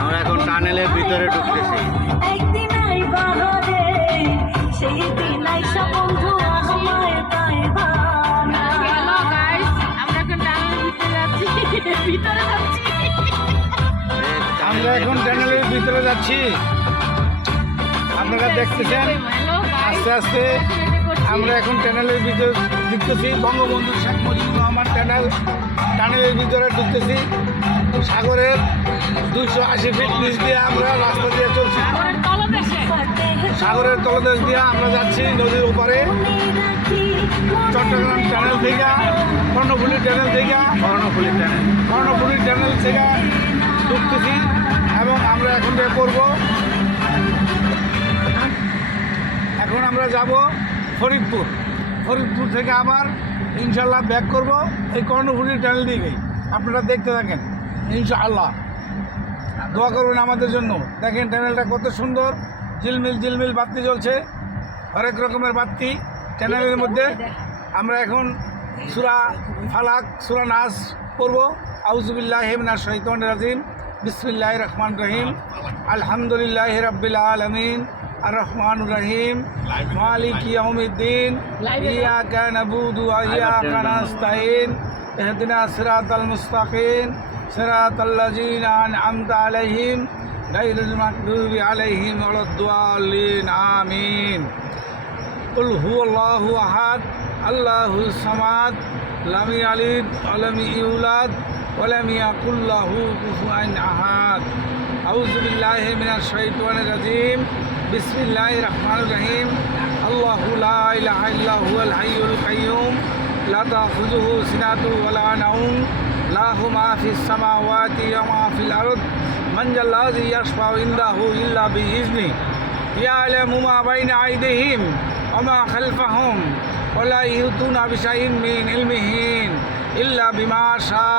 আমরা এখন টানেলের ভিতরে ঢুকতেছি। আমরা এখন টানেলের ভিতরে যাচ্ছি, আপনারা দেখতেছেন। আস্তে আস্তে আমরা এখন টানেলের ভিতরে ঢুকতেছি। বঙ্গবন্ধু শেখ মুজিবুর রহমান টানেলের ভিতরে ঢুকতেছি। সাগরের 280 ফিট নিচ দিয়ে আমরা রাস্তা দিয়ে চলছি। সাগরের তলদেশ দিয়ে আমরা যাচ্ছি নদীর ওপারে। চট্টগ্রাম টানেল থেকে, কর্ণফুলী টানেল থেকে ঢুকতেছি এবং আমরা এখন বের করবো। এখন আমরা যাব ফরিদপুর থেকে আবার ইনশাল্লাহ ব্যাক করব এই কর্ণফুলী টানেল দিকেই। আপনারা দেখতে থাকেন ইনশাআল্লাহ। দোয়া করবেন আমাদের জন্য। দেখেন টানেলটা কত সুন্দর, ঝিলমিল বাতি জ্বলছে, হরেক রকমের বাতি টানেলের মধ্যে। আমরা এখন সূরা ফালাক, সূরা নাস পড়ব। আউযুবিল্লাহি মিনাশ শাইতানির রাজিম, বিসমিল্লাহির রহমানির রহিম, আলহামদুলিল্লাহি রাব্বিল আলামিন, আর রহমানুর রহিম, মালিকি ইয়াউমিদ্দিন, ইয়্যাকা নাবুদু ওয়া ইয়্যাকা নাস্তাঈন, ইহদিনাস সিরাতাল মুস্তাকিম, সিরাতাল্লাযীনা আন'আমতা আলাইহিম গায়রিল মাগদুবি আলাইহিম ওয়ালাদ-দাল্লিন, আমিন। কুল হুয়াল্লাহু আহাদ, আল্লাহুস সামাদ, লাম ইয়ালিদ ওয়া লাম ইউলাদ ওয়া লাম ইয়াকুল লাহু কুফুয়ান আহাদ। আউযু বিল্লাহি মিনাশ শাইতানির রাজিম, বিসমিল্লাহির রহমানির রহিম। আল্লাহু লা ইলাহা ইল্লা হুয়াল হাইয়ুল কাইয়্যুম, লা তাখুযুহু সিনাতুন ওয়া লা নাওম, লাহু মা ফিস সামাওয়াতি ওয়া মা ফিল আরদ, মান যাল্লাযী ইয়াশফাউ ইনদাহু ইল্লা বিইজনিহি, ইয়ালামু মা বাইনা আইদিহিম ওয়া মা খালফাহুম ওয়া লা ইউতুনা বিশাইইন মিন ইলমিহি ইল্লা বিমা শা।